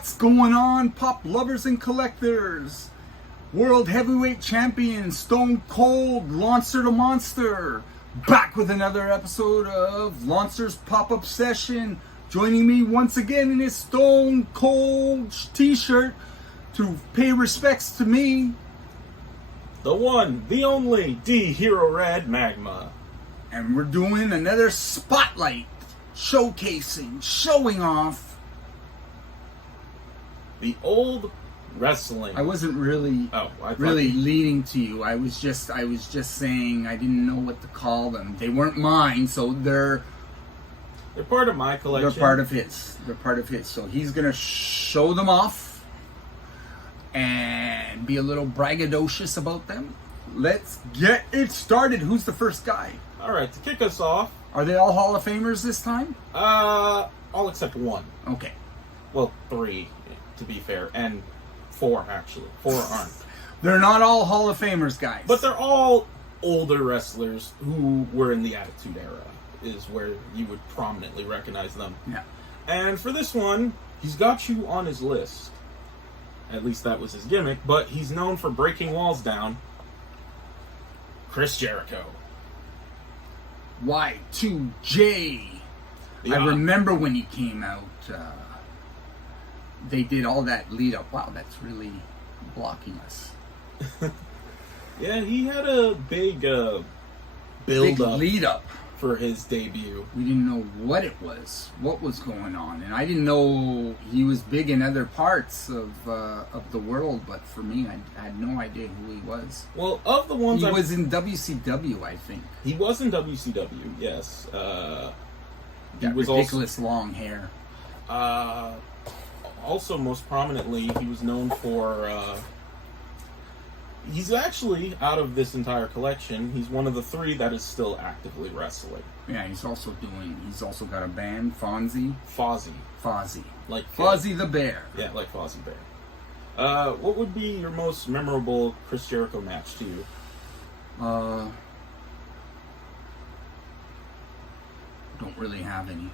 What's going on, pop lovers and collectors? World Heavyweight Champion Stone Cold Lonster da Monster, back with another episode of Lonster's Pop-Up Session. Joining me once again in his Stone Cold t-shirt to pay respects to me, the one, the only, DHero Red Magma. and we're doing another spotlight, showcasing, showing off The old wrestling. I wasn't really leading to you. I was just saying I didn't know what to call them. They weren't mine, so they're part of my collection. They're part of his. They're part of his. So he's gonna show them off and be a little braggadocious about them. Let's get it started. Who's the first guy? All right, to kick us off. Are they all Hall of Famers this time? All except one. Okay. Well, 3, to be fair, and 4 actually. 4 aren't. They're not all Hall of Famers, guys. But they're all older wrestlers who were in the Attitude Era, is where you would prominently recognize them. Yeah. And for this one, he's got you on his list. At least that was his gimmick, but he's known for breaking walls down. Chris Jericho. Y2J. Yeah. I remember when he came out. They did all that lead up. Wow, that's really blocking us. Yeah, he had a big build up lead up for his debut. We didn't know what it was, what was going on, and I didn't know he was big in other parts of the world. But for me, I had no idea who he was. Well, of the ones he was in WCW, I think. He was in WCW, yes. He That was ridiculous long hair. Also, most prominently, he was known for. He's actually, out of this entire collection, he's one of the 3 that is still actively wrestling. Yeah, he's also got a band, Fozzy. Like Fozzy the Bear. Yeah, like Fozzy Bear. What would be your most memorable Chris Jericho match to you? Don't really have any.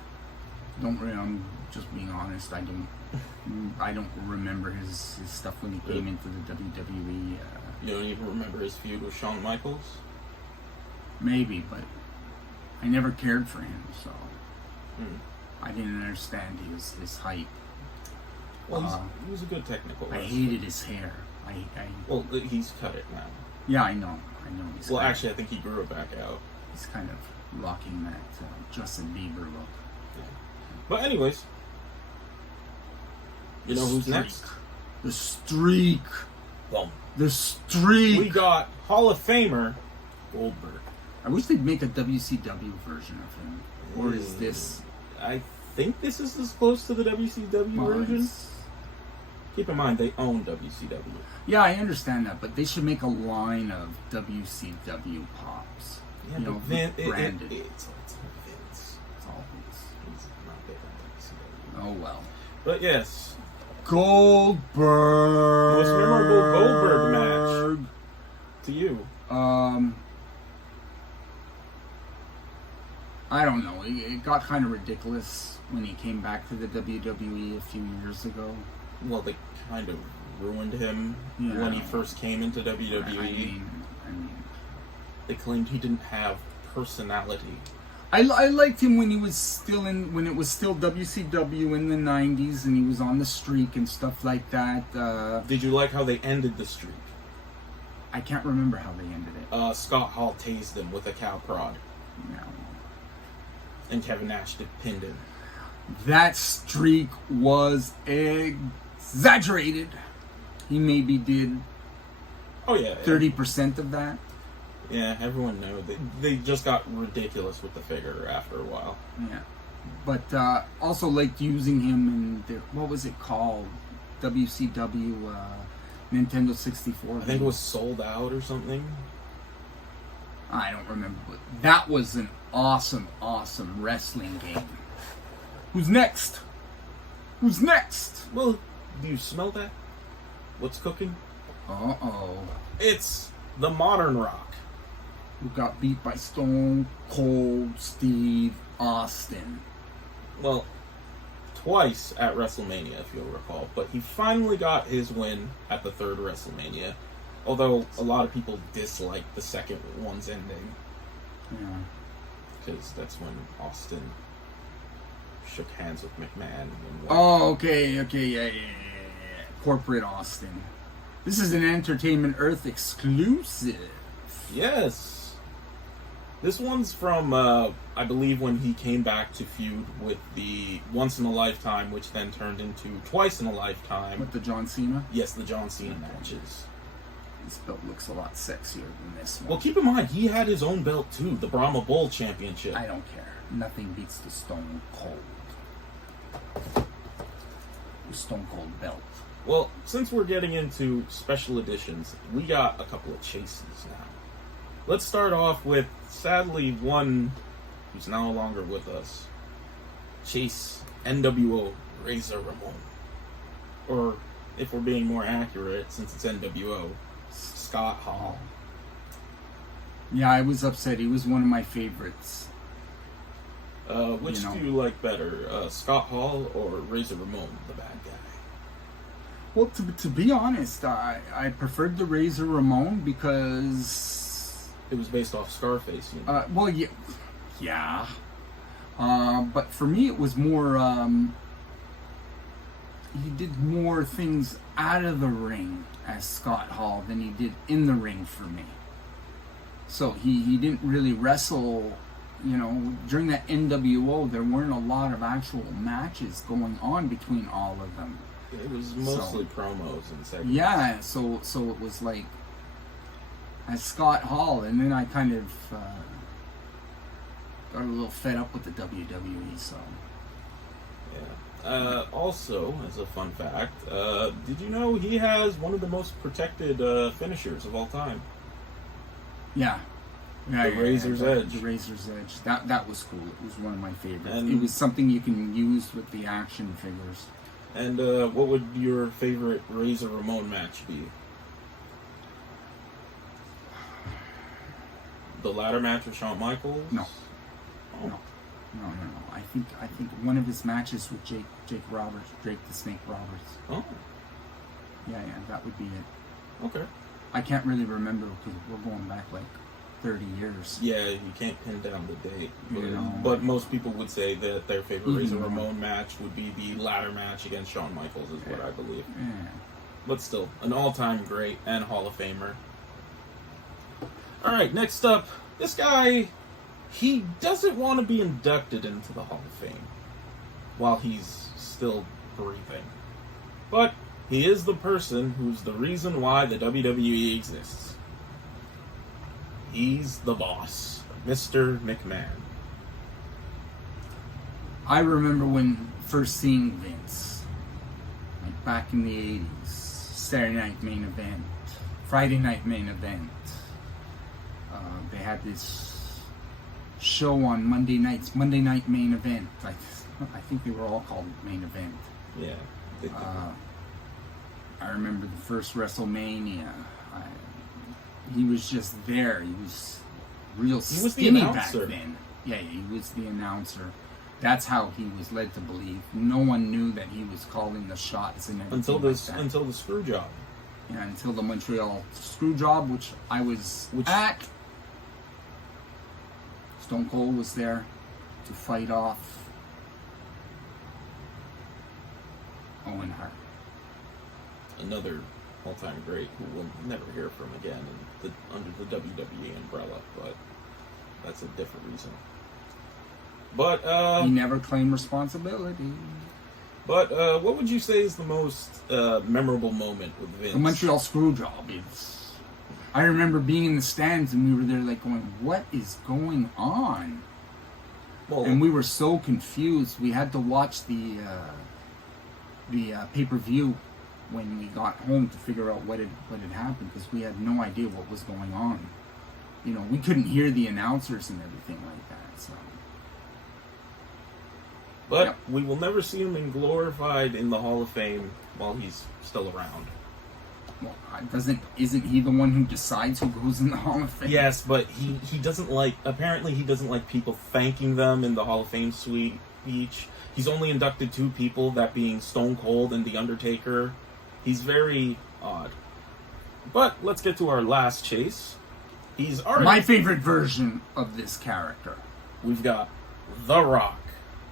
I'm just being honest. I don't remember his stuff when he came into the WWE. You don't even remember his feud with Shawn Michaels? Maybe, but I never cared for him, so I didn't understand his hype. Well, he was a good technical wrestler. I hated his hair. Well, he's cut it now. Yeah, I know. Well, actually, I think he grew it back out. He's kind of rocking that Justin Bieber look. Yeah. But anyways, you know who's next? The Streak. Boom. The Streak. We got Hall of Famer Goldberg. I wish they'd make a WCW version of him. Or is this? I think this is as close to the WCW version. Keep in mind, they own WCW. Yeah, I understand that, but they should make a line of WCW Pops. Yeah, you know, branded. It's all Vince. It's all Vince. He's not big on WCW. Oh well. But yes. Goldberg. Most memorable Goldberg match to you? I don't know. It got kind of ridiculous when he came back to the WWE a few years ago. Well, they kind of ruined him when he first came into WWE. I mean, they claimed he didn't have personality. I liked him when he was still when it was still WCW in the 90s and he was on the streak and stuff like that. Did you like how they ended the streak? I can't remember how they ended it. Scott Hall tased him with a cow prod. No. And Kevin Nash pinned him. That streak was exaggerated. He maybe did 30% of that. Yeah, everyone knew. They just got ridiculous with the figure after a while. Yeah. But also liked using him in what was it called? WCW Nintendo 64. I think it was Sold Out or something. I don't remember. But that was an awesome, awesome wrestling game. Who's next? Who's next? Well, do you smell that? What's cooking? Uh-oh. It's the Modern Rock. Who got beat by Stone Cold Steve Austin. Well, twice at WrestleMania, if you'll recall. But he finally got his win at the third WrestleMania. Although a lot of people dislike the second one's ending. Yeah. Because that's when Austin shook hands with McMahon. And won. Oh, okay, yeah. Corporate Austin. This is an Entertainment Earth exclusive. Yes. This one's from, I believe, when he came back to feud with the Once in a Lifetime, which then turned into Twice in a Lifetime. With the John Cena? Yes, the John Cena matches. This belt looks a lot sexier than this one. Well, keep in mind, he had his own belt, too. The Brahma Bull Championship. I don't care. Nothing beats the Stone Cold. The Stone Cold belt. Well, since we're getting into special editions, we got a couple of chases now. Let's start off with, sadly, one who's no longer with us. Chase NWO Razor Ramon. Or, if we're being more accurate, since it's NWO, Scott Hall. Yeah, I was upset. He was one of my favorites. Which do you like better, Scott Hall or Razor Ramon, the bad guy? Well, to be honest, I preferred the Razor Ramon because... It was based off Scarface, you know? Well, yeah. But for me, it was more... he did more things out of the ring as Scott Hall than he did in the ring for me. So he didn't really wrestle, you know, during that NWO, there weren't a lot of actual matches going on between all of them. It was mostly promos and segments. Yeah, so it was like, as Scott Hall, and then I kind of got a little fed up with the WWE, so... Yeah. Also, as a fun fact, did you know he has one of the most protected finishers of all time? Yeah. The Razor's Edge. The Razor's Edge. That was cool. It was one of my favorites. And it was something you can use with the action figures. And what would your favorite Razor Ramon match be? The ladder match with Shawn Michaels? No. Oh. No. I think one of his matches with Drake the Snake Roberts. Oh. Yeah, that would be it. Okay. I can't really remember because we're going back like 30 years. Yeah, you can't pin down the date. But, You know, but most people would say that their favorite Even Razor more. Ramon match would be the ladder match against Shawn Michaels, is what I believe. Yeah. But still, an all-time great and Hall of Famer. Alright, next up, this guy, he doesn't want to be inducted into the Hall of Fame while he's still breathing. But he is the person who's the reason why the WWE exists. He's the boss, Mr. McMahon. I remember when first seeing Vince, like back in the 80s, Saturday Night Main Event, Friday Night Main Event. They had this show on Monday nights, Monday Night Main Event. I think they were all called Main Event. Yeah. I remember the first WrestleMania. He was just there. He was real skinny back then. Yeah, he was the announcer. That's how he was led to believe. No one knew that he was calling the shots and everything until the screw job. Yeah, until the Montreal screw job, which I was at. Stone Cold was there to fight off Owen Hart. Another all-time great who we'll never hear from again under the WWE umbrella, but that's a different reason. But he never claimed responsibility. But what would you say is the most memorable moment with Vince? The Montreal screw job. I remember being in the stands and we were there like going, what is going on? Well, and we were so confused. We had to watch the pay-per-view when we got home to figure out what had happened because we had no idea what was going on. You know, we couldn't hear the announcers and everything like that. So, but we will never see him glorified in the Hall of Fame while he's still around. Well, isn't he the one who decides who goes in the Hall of Fame? Yes, but he doesn't like, apparently he doesn't like people thanking them in the Hall of Fame suite. speech. He's only inducted 2 people, that being Stone Cold and The Undertaker. He's very odd. But let's get to our last chase. He's already... My favorite version of this character. We've got The Rock,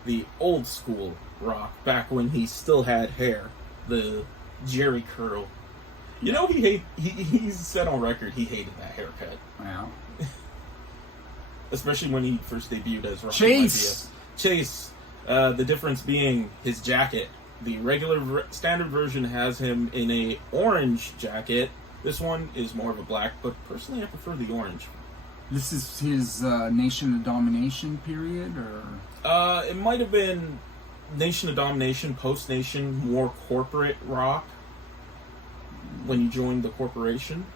the old school Rock, back when he still had hair, the Jerry curl. You know, he said on record he hated that haircut. Yeah. Especially when he first debuted as Rock. Chase! The difference being his jacket. The regular standard version has him in a orange jacket. This one is more of a black, but personally I prefer the orange. This is his Nation of Domination period, or? It might have been Nation of Domination, post-Nation, more corporate Rock. When you joined the corporation.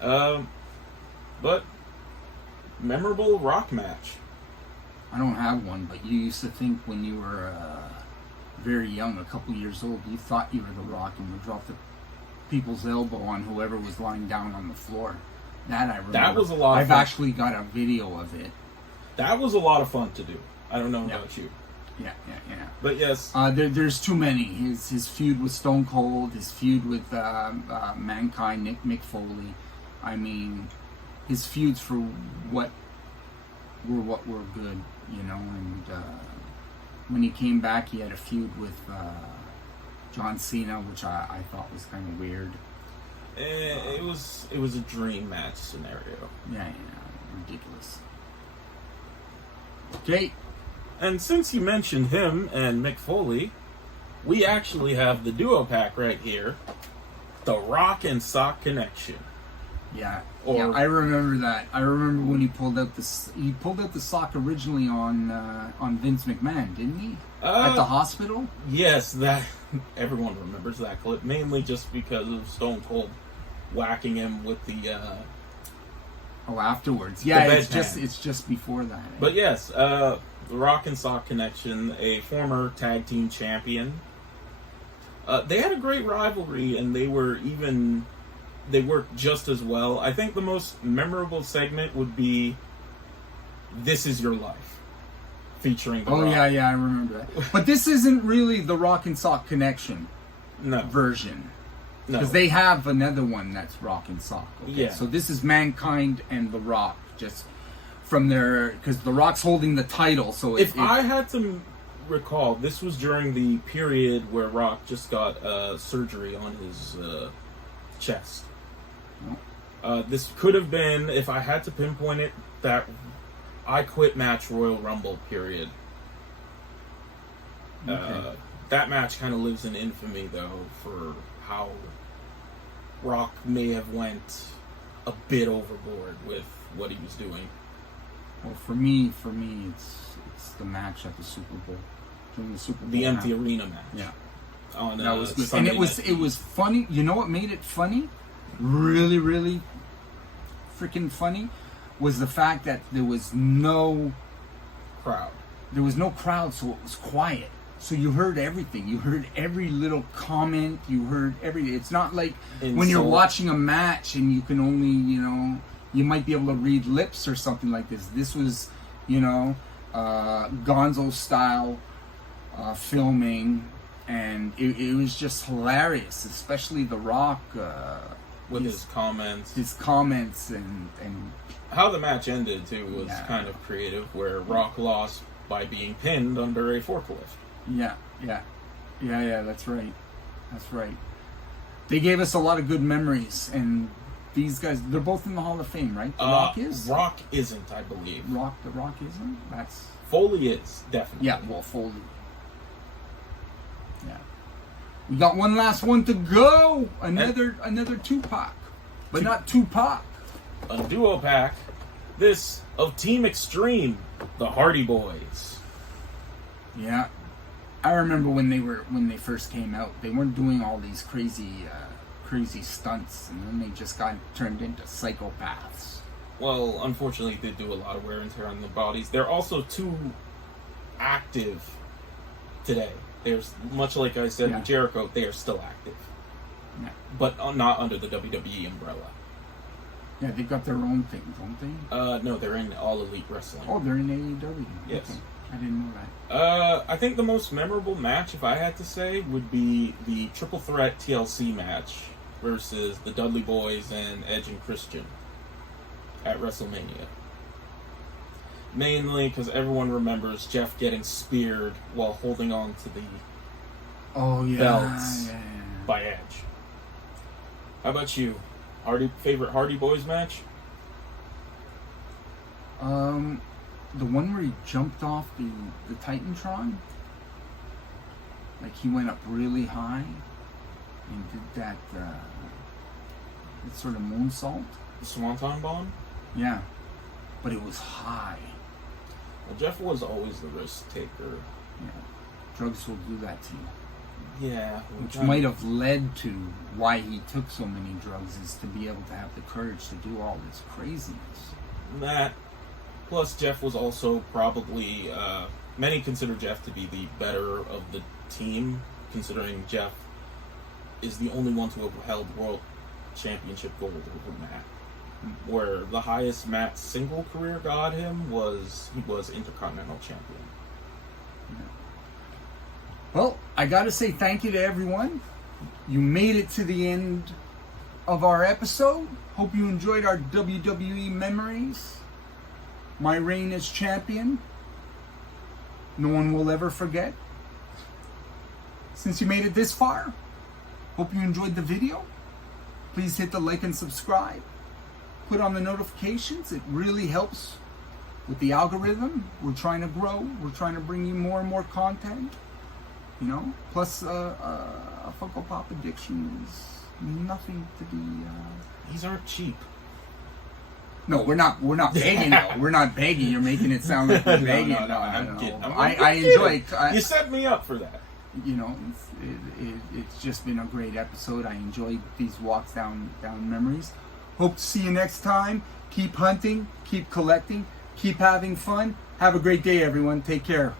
Okay. But memorable Rock match. I don't have one, but you used to think when you were very young, a couple years old, you thought you were the Rock and would drop the people's elbow on whoever was lying down on the floor. That I remember. That was a lot of I've fun. actually got a video of it. That was a lot of fun to do. I don't know about you. Yeah. But yes. There's too many. His feud with Stone Cold, his feud with Mankind, Mick Foley. I mean, his feuds for what were good, you know. And when he came back, he had a feud with John Cena, which I thought was kind of weird. It was a dream match scenario. Yeah, ridiculous. Okay. And since you mentioned him and Mick Foley, we actually have the duo pack right here, the Rock and Sock Connection. Yeah, I remember that. I remember when he pulled out the sock originally on Vince McMahon, didn't he? At the hospital? Yes, that everyone remembers that clip, mainly just because of Stone Cold whacking him with the afterwards. Yeah, the it's just before that. But yes, the Rock and Sock Connection, a former tag team champion. They had a great rivalry, and they worked just as well. I think the most memorable segment would be "This Is Your Life," featuring the Rock. Yeah, I remember that. But this isn't really the Rock and Sock Connection version. No. Because they have another one that's Rock and Sock. Okay? Yeah. So this is Mankind and The Rock, just from their... Because The Rock's holding the title, so... If I had to recall, this was during the period where Rock just got surgery on his chest. This could have been, if I had to pinpoint it, that I Quit match Royal Rumble period. Okay. That match kind of lives in infamy, though, for how Rock may have went a bit overboard with what he was doing. Well, for me, it's the match at the Super Bowl. During the Super Bowl. The empty arena match. Yeah. On, that was good. Sunday And it was funny. You know what made it funny? Really, really freaking funny was the fact that there was no crowd. There was no crowd, so it was quiet. So you heard everything. You heard every little comment. You heard everything. It's not like when you're watching a match and you can only, you might be able to read lips or something like this. This was, Gonzo style filming, and it was just hilarious, especially The Rock with his comments. His comments and how the match ended too was kind of creative, where Rock lost by being pinned under a forklift. Yeah, that's right. They gave us a lot of good memories, and these guys, they're both in the Hall of Fame, right? The Rock is? Rock isn't, I believe. The Rock isn't? That's... Foley is, definitely. Yeah, well, Foley. Yeah. We got one last one to go! Another Tupac. But not Tupac. A duo pack. This of Team Extreme, the Hardy Boys. Yeah. I remember when they first came out, they weren't doing all these crazy stunts, and then they just got turned into psychopaths. Well, unfortunately, they do a lot of wear and tear on the bodies. They're also too active today. There's, much like I said with Jericho, they are still active. Yeah. But not under the WWE umbrella. Yeah, they've got their own thing, don't they? No, they're in All Elite Wrestling. Oh, they're in AEW. Yes. Okay. I didn't know that. I think the most memorable match, if I had to say, would be the Triple Threat TLC match versus the Dudley Boys and Edge and Christian at WrestleMania. Mainly because everyone remembers Jeff getting speared while holding on to the belts by Edge. How about you? Favorite Hardy Boys match? The one where he jumped off the Titantron, like he went up really high and did that sort of moonsault. The Swanton Bomb? Yeah, but it was high. Well, Jeff was always the risk taker. Yeah, drugs will do that to you. Yeah. Which might have led to why he took so many drugs, is to be able to have the courage to do all this craziness. That, plus Jeff was also probably, many consider Jeff to be the better of the team, considering Jeff is the only one to have held World Championship gold over Matt. Where the highest Matt's single career got him he was Intercontinental Champion. Yeah. Well, I gotta say thank you to everyone. You made it to the end of our episode. Hope you enjoyed our WWE memories. My reign as champion, no one will ever forget. Since you made it this far, hope you enjoyed the video. Please hit the like and subscribe. Put on the notifications. It really helps with the algorithm. We're trying to grow. We're trying to bring you more and more content. You know, plus a Funko Pop addiction is nothing to be. These aren't cheap. No, we're not begging. though. We're not begging. You're making it sound like we're begging. No, I'm kidding. I enjoy it. You set me up for that. You know, it's just been a great episode. I enjoyed these walks down memories. Hope to see you next time. Keep hunting, keep collecting, keep having fun. Have a great day, everyone. Take care.